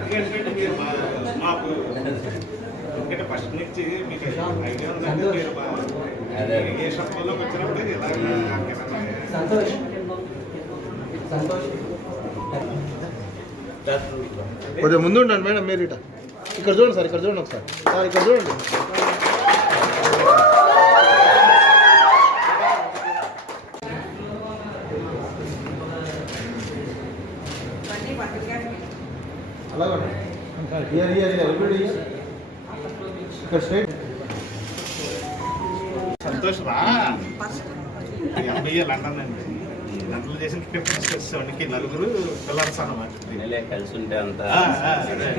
మీరు మాకు ఎందుకంటే ఫస్ట్ నుంచి మీకు ఐడియా ఉందంటే మీరు అదే. ఏ వచ్చినప్పుడు సంతోష్. సంతోష్. కొద్దిగా ముందు ఉండండి మేడం మీరు ఇట. ఇక్కడ చూడండి సార్ ఇక్కడ చూడండి ఒకసారి. సార్ ఇక్కడ చూడండి. అలాగే year year year everyday year ఇక్కడ స్ట్రైట్ సంతోష్ రా. ఎంబీఏ లండన్ అండి లండన్లో చేసిన ఫిఫ్త్ వచ్చేవాడికి నలుగురు పిల్లర్స్ అన్నమాట. నెలే కలిసి ఉంటే అంత ఆ, ఆ, అదే.